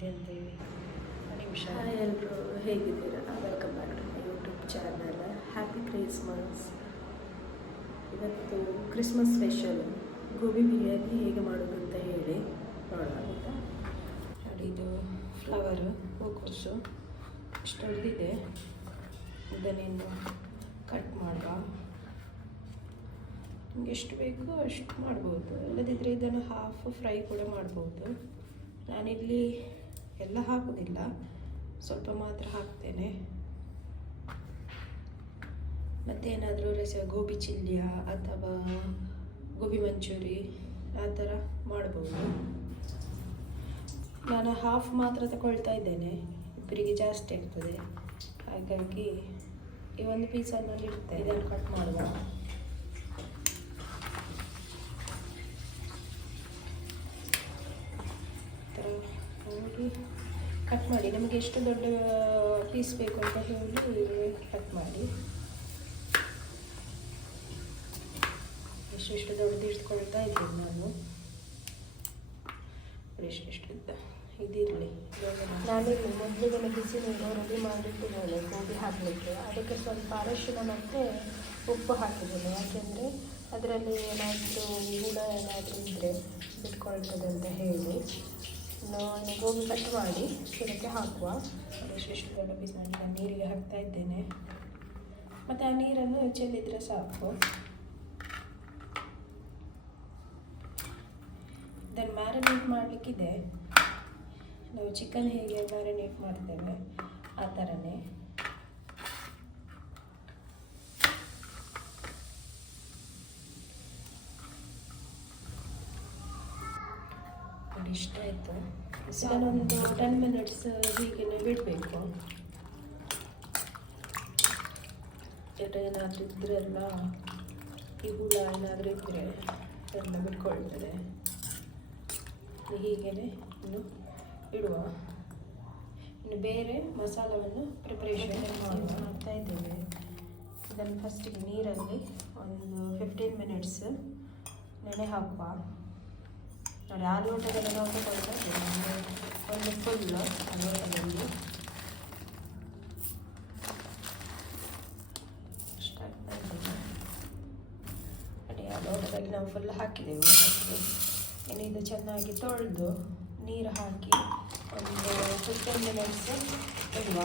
ಆಗಿದೆ ಅಂತೇಳಿ ನಿಮಿಷ. ಹಾಯ್ ಎಲ್ಲರೂ, ಹೇಗಿದ್ದೀರಾ? Welcome back to my YouTube channel. Happy Christmas. ಇವತ್ತು ಕ್ರಿಸ್ಮಸ್ ಸ್ಪೆಷಲ್ ಗೋಬಿ ಬಿರಿಯಾನಿ ಹೇಗೆ ಮಾಡೋದು ಅಂತ ಹೇಳಿ ನೋಡೋಣ ಆಯಿತಾ. ನೋಡಿ, ಇದು ಫ್ಲವರ್ ಹೂಕೋಸು ಇಷ್ಟು ಹೊಡೆದಿದೆ. ಇದನ್ನೇನು ಕಟ್ ಮಾಡುವ, ನಿಮ್ಗೆ ಎಷ್ಟು ಬೇಕು ಅಷ್ಟು ಮಾಡ್ಬೋದು, ಇಲ್ಲದಿದ್ದರೆ ಇದನ್ನು ಹಾಫ್ ಫ್ರೈ ಕೂಡ ಮಾಡ್ಬೋದು. ನಾನಿಲ್ಲಿ ಎಲ್ಲ ಹಾಕೋದಿಲ್ಲ, ಸ್ವಲ್ಪ ಮಾತ್ರ ಹಾಕ್ತೇನೆ. ಮತ್ತೇನಾದರೂ ಗೋಬಿ ಚಿಲ್ಲಿಯ ಅಥವಾ ಗೋಬಿ ಮಂಚೂರಿ ಆ ಥರ ಮಾಡ್ಬೋದು. ನಾನು ಹಾಫ್ ಮಾತ್ರ ತಗೊಳ್ತಾ ಇದ್ದೇನೆ, ಇಬ್ಬರಿಗೆ ಜಾಸ್ತಿ ಆಗ್ತದೆ. ಹಾಗಾಗಿ ಈ ಒಂದು ಪೀಸನ್ನು ಇಡ್ತೆ. ಇದನ್ನು ಕಟ್ ಮಾಡುವ. ಥರ ನೋಡಿ ಕಟ್ ಮಾಡಿ, ನಮಗೆ ಎಷ್ಟು ದೊಡ್ಡ ಪೀಸ್ ಬೇಕು ಅಂತ ಹೇಳಿ ಕಟ್ ಮಾಡಿ. ಎಷ್ಟು ದೊಡ್ಡದು ಇಟ್ಕೊಳ್ತಾ ಇದ್ದೀನಿ ನಾನು. ಎಷ್ಟು ಇದಿರಲಿ. ನಾನು ಮೊದಲಿಗೆ ಬಿಸಿ ನೀರು ರೆಡಿ ಮಾಡಿಟ್ಟಿದ್ದೇನೆ ಗೋಬಿ ಹಾಕಲಿಕ್ಕೆ. ಅದಕ್ಕೆ ಸ್ವಲ್ಪ ಅರಶಿನ ಮತ್ತು ಉಪ್ಪು ಹಾಕಿದ್ದೇನೆ, ಯಾಕೆಂದರೆ ಅದರಲ್ಲಿ ಏನಾದರೂ ಹುಳ ಏನಾದರೂ ಇದ್ದರೆ ಬಿಟ್ಕೊಳ್ತದೆ ಅಂತ ಹೇಳಿ. ನಾನು ಗೋಬಿ ಕಟ್ ಮಾಡಿ ಇದಕ್ಕೆ ಹಾಕುವ. ಎಷ್ಟು ದೊಡ್ಡ ಪೀಸ್ ಮಾಡಿ ನಾನು ನೀರಿಗೆ ಹಾಕ್ತಾ ಇದ್ದೇನೆ. ಮತ್ತು ಆ ನೀರನ್ನು ಚೆಲ್ಲಿದ್ರೆ ಸಾಕು. ಇದನ್ನು ಮ್ಯಾರಿನೇಟ್ ಮಾಡಲಿಕ್ಕಿದೆ. ನಾವು ಚಿಕನ್ ಹೇಗೆ ಮ್ಯಾರಿನೇಟ್ ಮಾಡ್ತೇವೆ ಆ ಥರನೇ. ಇಷ್ಟ ಆಯಿತು. ಇದನ್ನೊಂದು 10 ಮಿನಿಟ್ಸ್ ಹೀಗೆ ಬಿಡಬೇಕು. ಏನಾದರೂ ಇದ್ರೆಲ್ಲ ಈ ಹುಳ ಏನಾದರೂ ಇದ್ದರೆ ಎಲ್ಲ ಬಿಟ್ಕೊಳ್ತದೆ. ಹೀಗೇ ಇನ್ನು ಇಡುವ. ಇನ್ನು ಬೇರೆ ಮಸಾಲವನ್ನು ಪ್ರಿಪ್ರೇಷನ್ ಮಾಡ್ತಾ ಇದ್ದೇವೆ. ಇದನ್ನು ಫಸ್ಟಿಗೆ ನೀರಲ್ಲಿ ಒಂದು 15 ಮಿನಿಟ್ಸ್ ನೆನೆ ಹಾಕುವ. ನೋಡಿ, ಆಲೂಗಡ್ಡೆಗೆಲ್ಲ ನಾವು ತಗೊಳ್ತಾ ಇದ್ದೇವೆ. ಒಂದು ಫುಲ್ ಆಲೂಗಡ್ಡೆಯಲ್ಲಿ ಇಷ್ಟಾಗ್ತಾ ಇದ್ದೇವೆ. ನೋಡಿ, ಆಲೂಗಡ್ಡೆಗೆ ನಾವು ಫುಲ್ ಹಾಕಿದೆವು. ಇನ್ನು ಇದು ಚೆನ್ನಾಗಿ ತೊಳೆದು ನೀರು ಹಾಕಿ ಒಂದು 15 ಮಿನಿಟ್ಸ್ ಇಡುವ.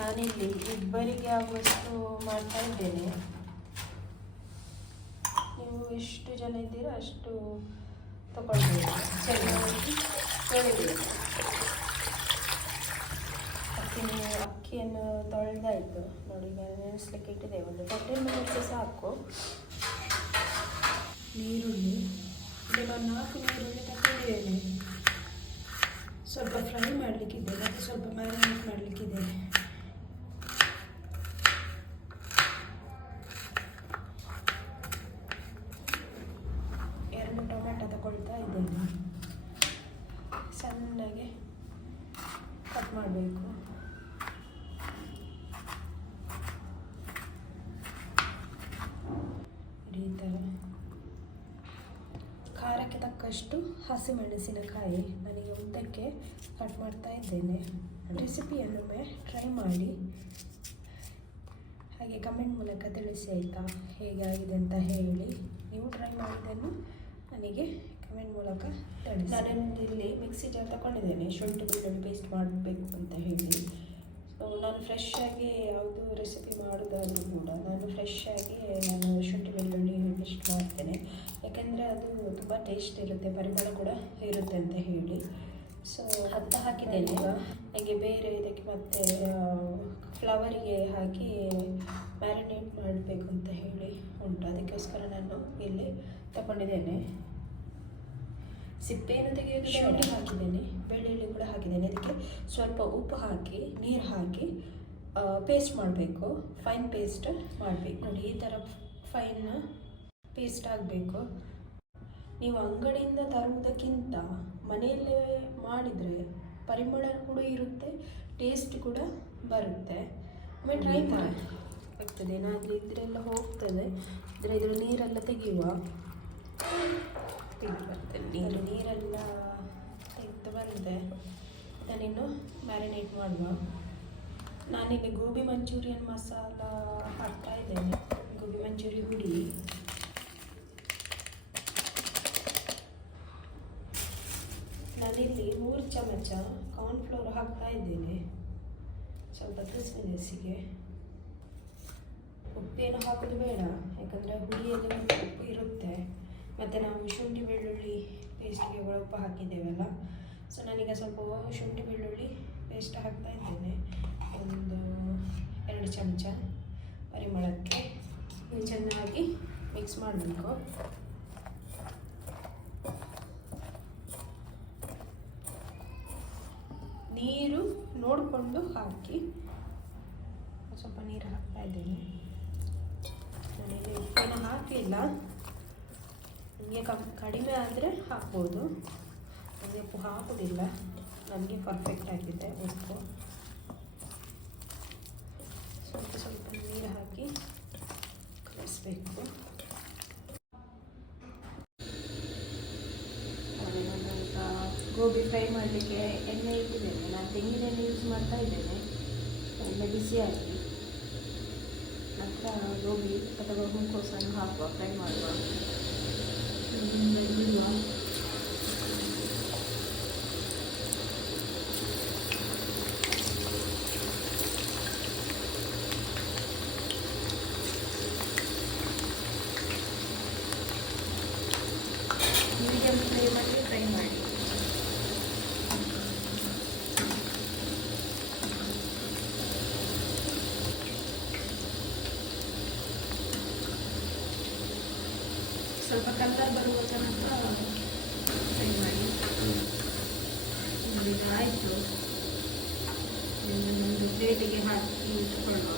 ನಾನಿಲ್ಲಿ ಇಬ್ಬರಿಗೆ ಆಗುವಷ್ಟು ಮಾಡ್ತಾ ಇದ್ದೇನೆ. ನೀವು ಎಷ್ಟು ಜನ ಇದ್ದೀರೋ ಅಷ್ಟು ತಗೊಳ್ಬೇಕು. ಚೆನ್ನಾಗಿ ತೊಳೆಯಬೇಕು. ಅಕ್ಕಿಯನ್ನು ತೊಳೆದಾಯಿತು. ನೋಡಿ, ಈಗ ನೆನೆಸ್ಲಿಕ್ಕೆ ಇಟ್ಟಿದೆ. ಒಂದು 15 ಮಿನಿಟ್ಸ್ ಸಾಕು. ನೀರುಳ್ಳಿ ನಾನು 4 ನೀರುಳ್ಳಿ ತಗೊಂಡಿದ್ದೇನೆ. ಸ್ವಲ್ಪ ಫ್ರೈ ಮಾಡಲಿಕ್ಕಿದೆ ಮತ್ತು ಸ್ವಲ್ಪ ಮ್ಯಾರಿನೇಟ್ ಮಾಡಲಿಕ್ಕಿದೆ. ಎರಡು ಟೊಮೆಟೊ ತಗೊಳ್ತಾ ಇದ್ದೇನೆ. ಸಣ್ಣಗೆ ಕಟ್ ಮಾಡಬೇಕು. ಈ ಥರ ಖಾರಕ್ಕೆ ತಕ್ಕಷ್ಟು ಹಸಿಮೆಣಸಿನಕಾಯಿ ನನಗೆ ಉದ್ದಕ್ಕೆ ಕಟ್ ಮಾಡ್ತಾ ಇದ್ದೇನೆ. ರೆಸಿಪಿಯನ್ನೊಮ್ಮೆ ಟ್ರೈ ಮಾಡಿ, ಹಾಗೆ ಕಮೆಂಟ್ ಮೂಲಕ ತಿಳಿಸಿ ಆಯಿತಾ, ಹೇಗಾಗಿದೆ ಅಂತ ಹೇಳಿ. ನೀವು ಟ್ರೈ ಮಾಡಿದ್ದನ್ನು ನನಗೆ ಕಮೆಂಟ್ ಮೂಲಕ ತಿಳಿಸಿ. ನಾನೊಂದು ಇಲ್ಲಿ ಮಿಕ್ಸಿ ಜಾರ್ ತಗೊಂಡಿದ್ದೇನೆ, ಶುಂಠಿ ಬೆಳ್ಳುಳ್ಳಿ ಪೇಸ್ಟ್ ಮಾಡಬೇಕು ಅಂತ ಹೇಳಿ. ಸೊ ನಾನು ಫ್ರೆಶ್ ಆಗಿ ಯಾವುದು ರೆಸಿಪಿ ಮಾಡೋದಾದರೂ ಕೂಡ ನಾನು ಶುಂಠಿ ಬೆಳ್ಳುಳ್ಳಿ ಪೇಸ್ಟ್ ಮಾಡ್ತೇನೆ. ಯಾಕೆಂದರೆ ಅದು ತುಂಬ ಟೇಸ್ಟ್ ಇರುತ್ತೆ, ಪರಿಮಳ ಕೂಡ ಇರುತ್ತೆ ಅಂತ ಹೇಳಿ. ಸೊ ಅದು ಹಾಕಿದ್ದೇನೆ. ಈಗ ಹಾಗೆ ಬೇರೆ ಇದಕ್ಕೆ ಮತ್ತೆ ಫ್ಲವರಿಗೆ ಹಾಕಿ ಮ್ಯಾರಿನೇಟ್ ಮಾಡಬೇಕು ಅಂತ ಹೇಳಿ ಉಂಟು. ಅದಕ್ಕೋಸ್ಕರ ನಾನು ಇಲ್ಲಿ ತಗೊಂಡಿದ್ದೇನೆ. ಸಿಪ್ಪೆಯನ್ನು ತೆಗೆಯೋದು ಶುಂಠಿ ಹಾಕಿದ್ದೇನೆ, ಬೆಳ್ಳುಳ್ಳಿ ಕೂಡ ಹಾಕಿದ್ದೇನೆ. ಅದಕ್ಕೆ ಸ್ವಲ್ಪ ಉಪ್ಪು ಹಾಕಿ ನೀರು ಹಾಕಿ ಪೇಸ್ಟ್ ಮಾಡಬೇಕು, ಫೈನ್ ಪೇಸ್ಟ್ ಮಾಡಬೇಕು. ನೋಡಿ, ಈ ಥರ ಫೈನ್ ಪೇಸ್ಟ್ ಆಗಬೇಕು. ನೀವು ಅಂಗಡಿಯಿಂದ ತರುವುದಕ್ಕಿಂತ ಮನೆಯಲ್ಲೇ ಮಾಡಿದರೆ ಪರಿಮಳ ಕೂಡ ಇರುತ್ತೆ, ಟೇಸ್ಟ್ ಕೂಡ ಬರುತ್ತೆ. ಒಮ್ಮೆ ಟ್ರೈ ಮಾಡಿ ಆಗ್ತದೆ. ಏನಾದರೂ ಇದರೆಲ್ಲ ಹೋಗ್ತದೆ, ಇದರ ನೀರೆಲ್ಲ ತೆಗೆಯುವ. ಬರ್ತದೆ ನೀರೆಲ್ಲ ತೆಗೆದು ಬಂದೆ. ನಾನಿನ್ನು ಮ್ಯಾರಿನೇಟ್ ಮಾಡುವ. ನಾನಿಲ್ಲಿ ಗೋಬಿ ಮಂಚೂರಿಯನ್ ಮಸಾಲ ಹಾಕ್ತಾ ಇದ್ದೇನೆ. ಗೋಬಿ ಮಂಚೂರಿ ಹುಡಿ, ನಾನಿಲ್ಲಿ 3 ಚಮಚ ಕಾರ್ನ್ಫ್ಲೋರ್ ಹಾಕ್ತಾ ಇದ್ದೇನೆ, ಸ್ವಲ್ಪ ಕ್ರಿಸ್ಪಿನೆಸ್ಸಿಗೆ. ಉಪ್ಪೇನು ಹಾಕೋದು ಬೇಡ, ಯಾಕಂದರೆ ಹುಡಿಯಲ್ಲಿ ಉಪ್ಪು ಇರುತ್ತೆ, ಮತ್ತು ನಾವು ಶುಂಠಿ ಬೆಳ್ಳುಳ್ಳಿ ಪೇಸ್ಟಿಗೆ ಉಪ್ಪು ಹಾಕಿದ್ದೇವಲ್ಲ. ಸೊ ನಾನೀಗ ಸ್ವಲ್ಪ ಶುಂಠಿ ಬೆಳ್ಳುಳ್ಳಿ ಪೇಸ್ಟ್ ಹಾಕ್ತಾ ಇದ್ದೇನೆ, ಒಂದು 2 ಚಮಚ ಪರಿಮಳಕ್ಕೆ. ಇದು ಚೆನ್ನಾಗಿ ಮಿಕ್ಸ್ ಮಾಡಬೇಕು. ನೀರು ನೋಡಿಕೊಂಡು ಹಾಕಿ. ಸ್ವಲ್ಪ ನೀರು ಹಾಕ್ತಾ ಇದ್ದೇನೆ. ನಾನಿಲ್ಲಿ ಉಪ್ಪೇನು ಹಾಕಲಿಲ್ಲ, ನಿಮಗೆ ಕಡಿಮೆ ಆದರೆ ಹಾಕ್ಬೋದು. ನನಗೆ ಉಪ್ಪು ಹಾಕೋದಿಲ್ಲ, ನನಗೆ ಪರ್ಫೆಕ್ಟ್ ಆಗಿದೆ ಉಪ್ಪು. ಸ್ವಲ್ಪ ನೀರು ಹಾಕಿ ಕಲಿಸ್ಬೇಕು. ಗೋಬಿ ಫ್ರೈ ಮಾಡಲಿಕ್ಕೆ ಎಣ್ಣೆ ಇಟ್ಟಿದ್ದೇನೆ. ನಾನು ತೆಂಗಿನ ಎಣ್ಣೆ ಯೂಸ್ ಮಾಡ್ತಾ ಇದ್ದೇನೆ, ಒಳ್ಳೆ ಬಿಸಿಯಾಗಿ. ನಂತರ ಗೋಬಿ ಅಥವಾ ಹೂಕೋಸನ್ನು ಹಾಕುವ, ಫ್ರೈ ಮಾಡುವ. ಮೀಡಿಯಂ ಫ್ಲೇಮಲ್ಲಿ ಫ್ರೈ ಮಾಡಿ. ಸ್ವಲ್ಪ ಕಲರ್ ಬರುವ ತನಕ ಫ್ರೈ ಮಾಡಿ. ಈಗ ಆಯಿತು, ಒಂದು ಪ್ಲೇಟಿಗೆ ಹಾಕಿ ಇಟ್ಕೊಳ್ಳುವ.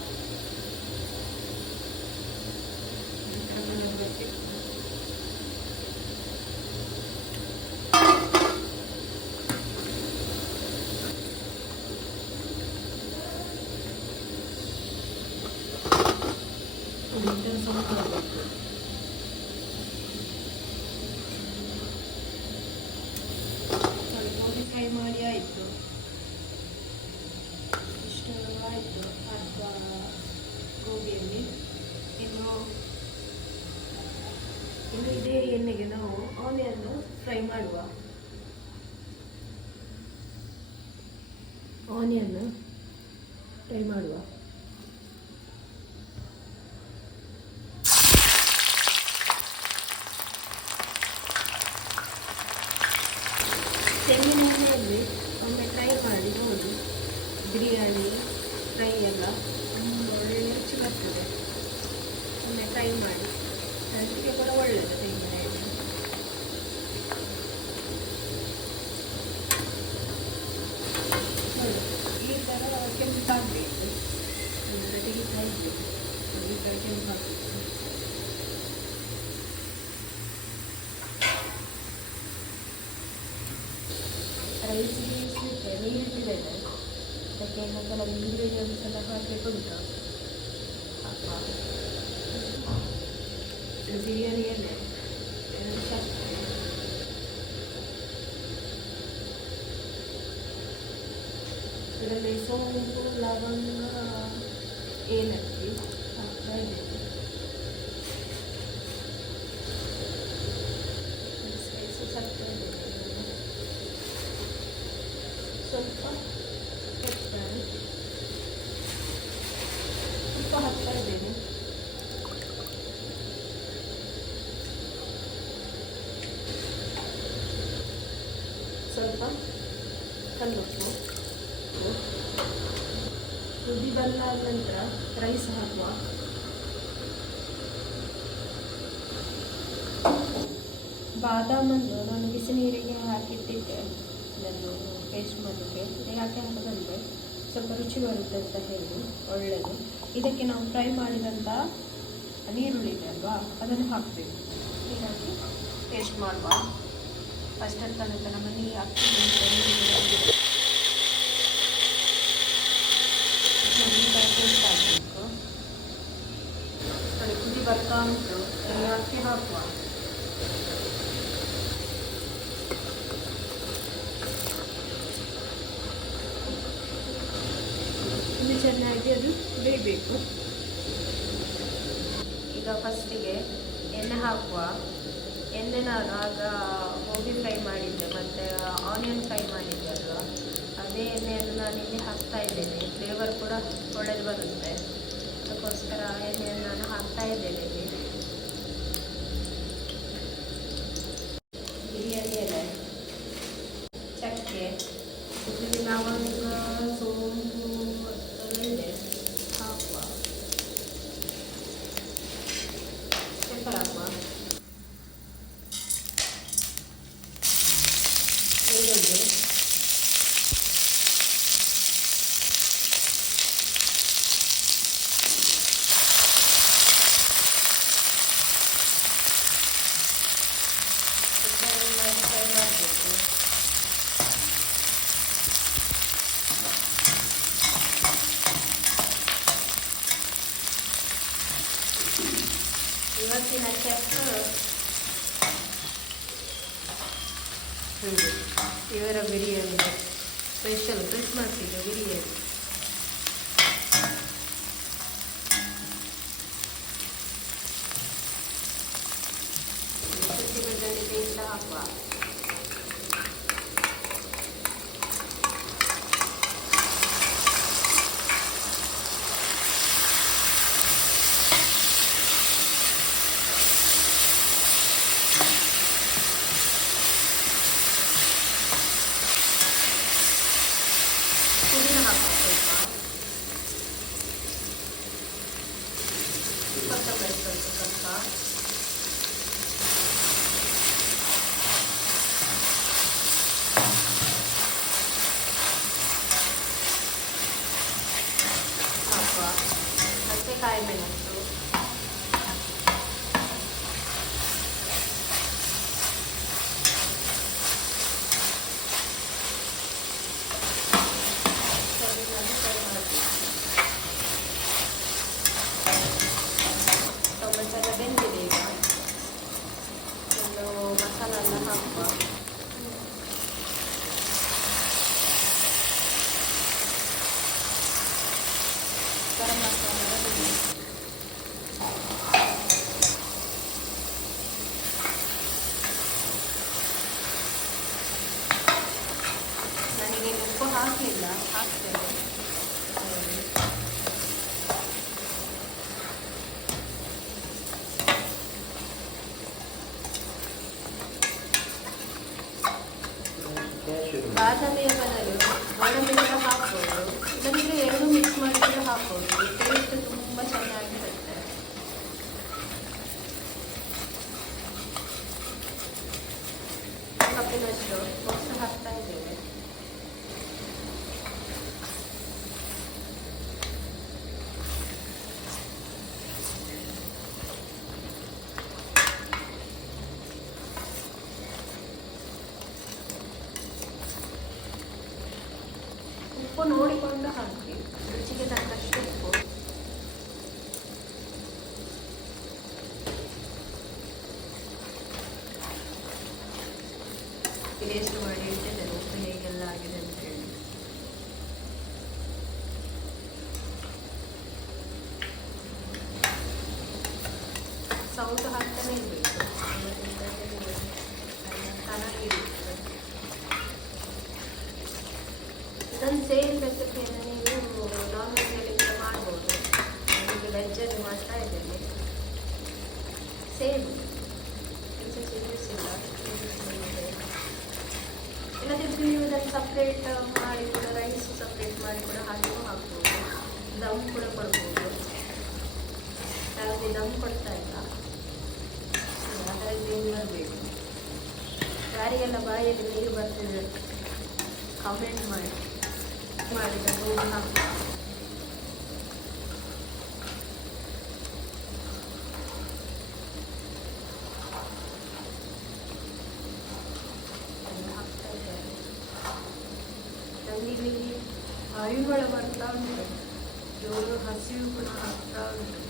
ಕಲರ್ ಬರಬೇಕು. ಸ್ವಲ್ಪ ಗೋಬಿ ಫ್ರೈ ಮಾಡಿ ಆಯಿತು. ಇಷ್ಟು ಆಯಿತು ಅರ್ಧ ಗೋಬಿಯಲ್ಲಿ. ಇನ್ನು ಇದೇ ಎಣ್ಣೆಗೆ ನಾವು ಆನಿಯನ್ ಫ್ರೈ ಮಾಡುವ. ಆನಿಯನ್ ಫ್ರೈ ಮಾಡುವ. ತೆಂಗಿನ ಎಣ್ಣೆಯಲ್ಲಿ ಒಮ್ಮೆ ಫ್ರೈ ಮಾಡಿ ನೋಡಿ, ಬಿರಿಯಾನಿ ಫ್ರೈ ಎಲ್ಲ ಒಳ್ಳೆ ರುಚಿ ಬರ್ತದೆ. ಒಮ್ಮೆ ಫ್ರೈ ಮಾಡಿ, ಹೆಲ್ತ್ಗೆ ಕೂಡ ಒಳ್ಳೆಯದು ತೆಂಗಿನ ಎಣ್ಣೆ. ಈ ಥರ ಕೆಂಪಾಗಬೇಕು, ತೆಗಿತಾ ಇದ್ದೇವೆ. ಈ ಥರ ಕೆಂಪಾಗಬೇಕು. ರೈಸಿಗೆ ನೀರಿಟ್ಟಿದ್ದೇನೆ, ಅದಕ್ಕೆ ಕೆಲವು ಇಂಗ್ರೀಡಿಯೆಂಟ್ಸ್ ಎಲ್ಲ ಹಾಕಬೇಕು ಉಂಟು. ಹಾಕುವ ಬಿರಿಯಾನಿ ಎಣ್ಣೆ, ಸಕ್ಕರೆ, ಇದರಲ್ಲಿ ಸೋಂಪು, ಲವಂಗ, ಏಲಕ್ಕಿ ಹಾಕ್ತಾ ಇದ್ದೇನೆ. ಸಕ್ಕರೆ ಸ್ವಲ್ಪ ಪೆಪ್ಪರ್ ಸ್ವಲ್ಪ ಹಾಕ್ತಾ ಇದ್ದೇನೆ. ಸ್ವಲ್ಪ ಕಲ್ಲುಪ್ಪು. ಕುದಿ ಬಂದಾದ ನಂತರ ರೈಸ್ ಹಾಕುವ. ಬಾದಾಮನ್ನು ನಾನು ಬಿಸಿ ನೀರಿಗೆ ಹಾಕಿಟ್ಟಿದ್ದೆ, ಇದನ್ನು ಪೇಸ್ಟ್ ಮಾಡಲಿಕ್ಕೆ. ಯಾಕೆ ಅಂತ ಬಂದರೆ ಸ್ವಲ್ಪ ರುಚಿ ಬರುತ್ತೆ ಅಂತ ಹೇಳಿ, ಒಳ್ಳೆಯದು. ಇದಕ್ಕೆ ನಾವು ಫ್ರೈ ಮಾಡಿದಂಥ ನೀರುಳ್ಳಿ ಇದೆ ಅಲ್ವಾ, ಅದನ್ನು ಹಾಕಬೇಕು. ನೀರಾಕಿ ಪೇಸ್ಟ್ ಮಾಡುವ. ಫಸ್ಟ್ ತನಕ ನಮ್ಮ ನೀರು ಅಕ್ಕಿ ಪೇಸ್ಟ್ ಹಾಕಬೇಕು. ಅದು ಕುದಿ ಬರ್ತಾ ಉಂಟು, ಅಕ್ಕಿ ಹಾಕುವ. ಚೆನ್ನಾಗಿ ಅದು ಬೇಯಬೇಕು. ಈಗ ಫಸ್ಟಿಗೆ ಎಣ್ಣೆ ಹಾಕುವ. ಎಣ್ಣೆ ನಾನು ಆಗ ಗೋಬಿ ಫ್ರೈ ಮಾಡಿದ್ದೆ ಮತ್ತು ಆನಿಯನ್ ಫ್ರೈ ಮಾಡಿದ್ದೆ ಅಲ್ವಾ, ಅದೇ ಎಣ್ಣೆಯನ್ನು ನಾನು ಇಲ್ಲಿ ಹಾಕ್ತಾ ಇದ್ದೇನೆ. ಫ್ಲೇವರ್ ಕೂಡ ಒಳ್ಳೆಯದು ಬರುತ್ತೆ, ಅದಕ್ಕೋಸ್ಕರ ಎಣ್ಣೆಯನ್ನು ನಾನು ಹಾಕ್ತಾ ಇದ್ದೇನೆ ಇಲ್ಲಿ. ಬಿರಿಯಾನಿ ಎಲೆ, ಚಕ್ಕೆ, ಇದರಲ್ಲಿ ಲವಂಗ, ಸೋಂಪು ಎಲ್ಲ ಇದೆ, ಹಾಕುವ. ಪೆಪ್ಪರ್ ಹಾಕುವ. ಈರುಳ್ಳಿ, ಫ್ರೈ ಮಾಡಬೇಕು. ಇವತ್ತಿನ ಚೆಫ್ ಇವರ ಬಿರಿಯಾನಿ ಸ್ಪೆಷಲ್ ಕ್ರಿಸ್ಮಸ್ಸಿಗೆ ಬಿರಿಯಾನಿ. ಶುಂಠಿ ಬೆಳ್ಳುಳ್ಳಿ ಪೇಸ್ಟ್ ಹಾಕುವ. ಪುದೀನ ಹಾಕುವ ಸ್ವಲ್ಪ, ಕೊತ್ತಂಬರಿ ಸ್ವಲ್ಪ. ಹಾಕುವ ಮತ್ತು ಕಾಯಿ ಮೆಣಸು, ಟೊಮೆಟೊ ಬೆಂದಿದೆ. ಈಗ ಒಂದು ಮಸಾಲ ಎಲ್ಲ ಹಾಕುವ. ಗರಂ ಮಸಾಲ ಬೆಂದಿದೆ. ನನಗೆ ಉಪ್ಪು ಹಾಕಲಿಲ್ಲ, ಹಾಕ್ತೇನೆ. ಬಾದಾಮಿಯ ಬದಲು ಗೋಡಂಬಿ ಕೂಡ ಹಾಕ್ಬೋದು, ಇಲ್ಲದಿದ್ದರೆ ಎರಡು ಮಿಕ್ಸ್ ಮಾಡಿದ್ರೆ ಹಾಕ್ಬೋದು. ಟೇಸ್ಟ್ ತುಂಬ ಚೆನ್ನಾಗಿರುತ್ತೆ. ಕಪ್ಪಿನಷ್ಟು ಮೊಸರು ಹಾಕ್ತಾ ಇದ್ದೇವೆ. ಉಪ್ಪು ನೋಡಿಕೊಂಡು ಹಾಕಿ, ರುಚಿಗೆ ತಕ್ಕಷ್ಟು ಉಪ್ಪು. ಟೇಸ್ಟ್ ಮಾಡಿ ಇಟ್ಟಿದ್ದೇನೆ ಉಪ್ಪು ಹೇಗೆಲ್ಲ ಆಗಿದೆ ಅಂತೇಳಿ. ಸೌಟು ಹಾಕ್ತಾನೆ ಇರಬೇಕು, ಚೆನ್ನಾಗಿರುತ್ತೆ. ಇದನ್ನು ಸೇಮ್ ರೆಸಿಪಿಯನ್ನು ನೀವು ನಾನ್ ವೆಜ್ಜಲ್ಲಿ ಕೂಡ ಮಾಡ್ಬೋದು. ಈಗ ವೆಜ್ಜಲ್ಲಿ ಮಾಡ್ತಾ ಇದ್ದೇನೆ. ಸೇಮ್ ಚೇಂಜಸ್ ಇಲ್ಲ. ಇಲ್ಲದಿದ್ದರೆ ನೀವು ಇದನ್ನು ಸಪ್ರೇಟ್ ಮಾಡಿ ಕೂಡ, ರೈಸ್ ಸಪ್ರೇಟ್ ಮಾಡಿ ಕೂಡ ಹಾಗೆಯೂ ಹಾಕ್ಬೋದು. ದಮ್ ಕೂಡ ಕೊಡ್ಬೋದು. ಯಾವುದೇ ದಮ್ ಕೊಡ್ತಾ ಇಲ್ಲ, ಅದರಲ್ಲಿ ನೀರು ಬರಬೇಕು. ಯಾರಿಗೆಲ್ಲ ಬಾಯಲ್ಲಿ ನೀರು ಬರ್ತಿದೆ ಕಮೆಂಟ್ ಮಾಡಿದ ಗೋಬಿ ಹಾಕುವ. ಹಾಕ್ತಾ ಇದ್ದಾರೆ. ನನಗೆ ಆಯುಗಳ ಬರ್ತಾ ಉಂಟು, ಜೋರು ಹಸಿವು ಕೂಡ ಆಗ್ತಾ ಉಂಟು.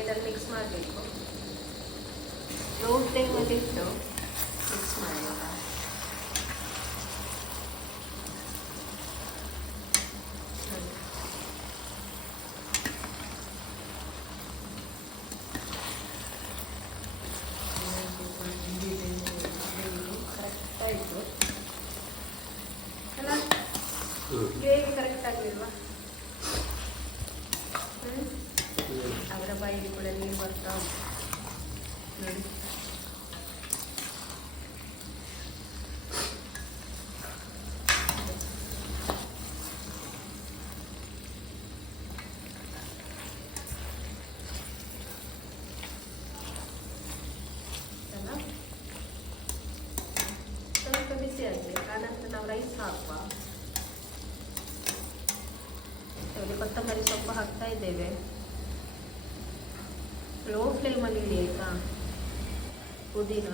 ಇದನ್ನು ಮಿಕ್ಸ್ ಮಾಡಬೇಕು. ಲೋ ಫ್ಲೇಮಲ್ಲಿ ಇಟ್ಟು ಮಿಕ್ಸ್ ಮಾಡಿ. ಗ್ರೇವಿ ಕರೆಕ್ಟ್ ಆಗಲಿಲ್ವಾ? ಅವರ ಬಾಯಿಗೆ ಕೂಡ ನೀರು ಬರ್ತಾ ಉಂಟು ನೋಡಿ. ಸ್ವಲ್ಪ ಬಿಸಿ ಆಗಿದೆ, ಆನಂತರ ನಾವು ರೈಸ್ ಹಾಕುವ. ಕೊತ್ತಂಬರಿ ಸೊಪ್ಪು ಹಾಕ್ತಾ ಇದ್ದೇವೆ. ಲೋ ಫ್ಲೇಮಲ್ಲಿ ಇಡಿ ಆಯಿತಾ. ಪುದೀನ,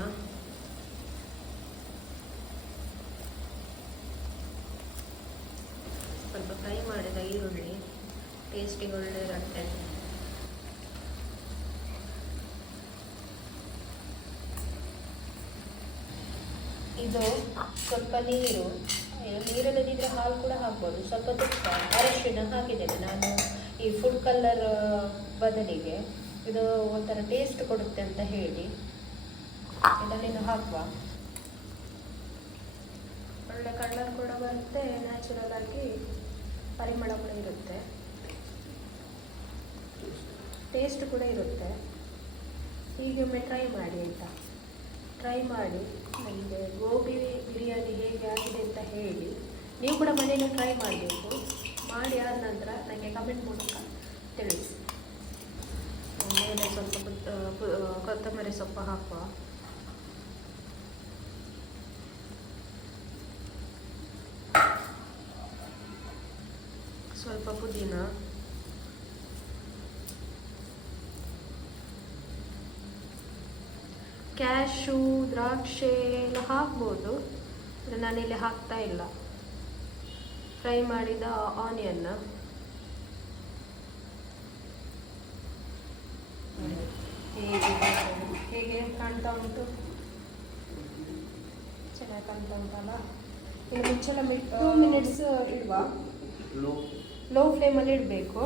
ಸ್ವಲ್ಪ ಫ್ರೈ ಮಾಡಿದ ಈರುಳ್ಳಿ, ಟೇಸ್ಟಿಗೆ ಒಳ್ಳೆ ಇರುತ್ತೆ. ಇದು ಸ್ವಲ್ಪ ನೀರಲ್ಲದಿದ್ದರೆ ಹಾಲು ಕೂಡ ಹಾಕ್ಬೋದು. ಸ್ವಲ್ಪ ತುಪ್ಪ, ಅರಶಿನ ಹಾಕಿದ್ದೇನೆ ನಾನು ಈ ಫುಡ್ ಕಲರ್ ಬದಲಿಗೆ. ಇದು ಒಂಥರ ಟೇಸ್ಟ್ ಕೊಡುತ್ತೆ ಅಂತ ಹೇಳಿ ಇದನ್ನೇನು ಹಾಕುವ. ಒಳ್ಳೆ ಕಲರ್ ಕೂಡ ಬರುತ್ತೆ, ನ್ಯಾಚುರಲ್ ಆಗಿ ಪರಿಮಳ ಕೂಡ ಇರುತ್ತೆ, ಟೇಸ್ಟ್ ಕೂಡ ಇರುತ್ತೆ. ಹೀಗೆ ಒಮ್ಮೆ ಟ್ರೈ ಮಾಡಿ ಆಯಿತಾ. ಟ್ರೈ ಮಾಡಿ ನನಗೆ ಗೋಬಿ ಬಿರಿಯಾನಿ ಹೇಗೆ ಆಗಿದೆ ಅಂತ ಹೇಳಿ. ನೀವು ಕೂಡ ಮನೆಯಲ್ಲಿ ಟ್ರೈ ಮಾಡಬೇಕು. ಮಾಡಿ ಆದ ನಂತರ ನನಗೆ ಕಮೆಂಟ್ ಮೂಲಕ ತಿಳಿಸಿ. ಮೇಲೆ ಸ್ವಲ್ಪ ಕೊತ್ತಂಬರಿ ಸೊಪ್ಪು ಹಾಕುವ. ಸ್ವಲ್ಪ ಪುದೀನ, ಕ್ಯಾಶು, ದ್ರಾಕ್ಷಿ ಎಲ್ಲ ಹಾಕ್ಬೋದು, ಆದರೆ ನಾನಿಲ್ಲಿ ಹಾಕ್ತಾ ಇಲ್ಲ. ಫ್ರೈ ಮಾಡಿದ ಆನಿಯನ್ನ ಹೇಗೆ ಕಾಣ್ತಾ ಉಂಟು, ಚೆನ್ನಾಗಿ ಕಾಣ್ತಾ ಉಂಟಲ್ಲ. ಇನ್ನು ಮುಚ್ಚಳ 2 ಮಿನಿಟ್ಸ್ ಇಡುವ. ಲೋ ಫ್ಲೇಮಲ್ಲಿ ಇಡಬೇಕು.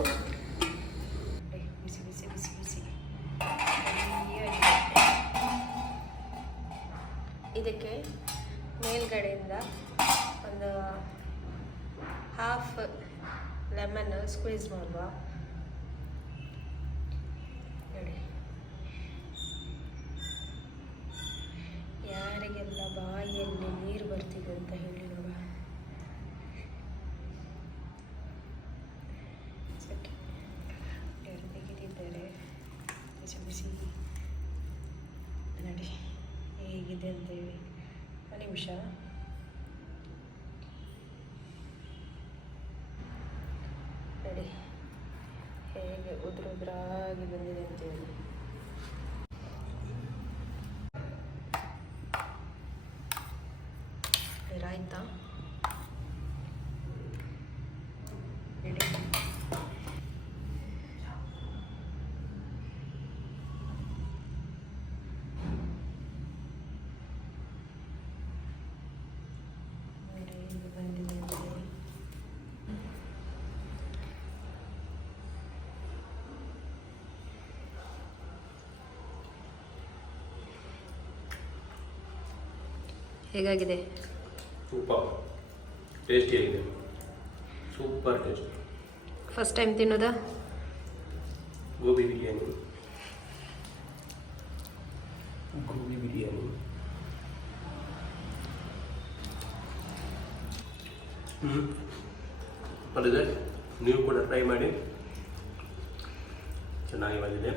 ಬಿಸಿ ಬಿಸಿ ಬಿಸಿ ಬಿಸಿ. ಇದಕ್ಕೆ ಮೇಲ್ಗಡೆಯಿಂದ ಒಂದು ಹಾಫ್ ಲೆಮನ್ ಸ್ಕ್ವೀಸ್ ಮಾಡುವ. ನೋಡಿ, ಯಾರಿಗೆಲ್ಲ ಬಾಯಿಯಲ್ಲಿ ನೀರು ಬರ್ತಿದೆ ಅಂತ ಹೇಳಿ ನೋಡುವ. ಯಾರು ತೆಗೆದಿದ್ದಾರೆ ಬಿಸಿ ಬಿಸಿ. ನೋಡಿ ಹೇಗಿದೆ ಅಂತೇಳಿ. ಒಂದು ನಿಮಿಷ. ನೋಡಿ ಹೇಗೆ ಉದುರಾಗಿ ಬಂದಿದೆ ಅಂತೇಳಿ. ಆಯ್ತಾ? ಹೇಳಿ. ಹೇಗಾಗಿದೆ? ಸೂಪರ್ ಟೇಸ್ಟಿಯಾಗಿದೆ, ಸೂಪರ್ ಟೇಸ್ಟ್. ಫಸ್ಟ್ ಟೈಮ್ ತಿನ್ನೋದಾ ಗೋಬಿ ಬಿರಿಯಾನಿ? ಗೋಬಿ ಬಿರಿಯಾನಿ ಮಾಡಿದೆ. ನೀವು ಕೂಡ ಟ್ರೈ ಮಾಡಿ, ಚೆನ್ನಾಗಿ ಬಂದಿದೆ.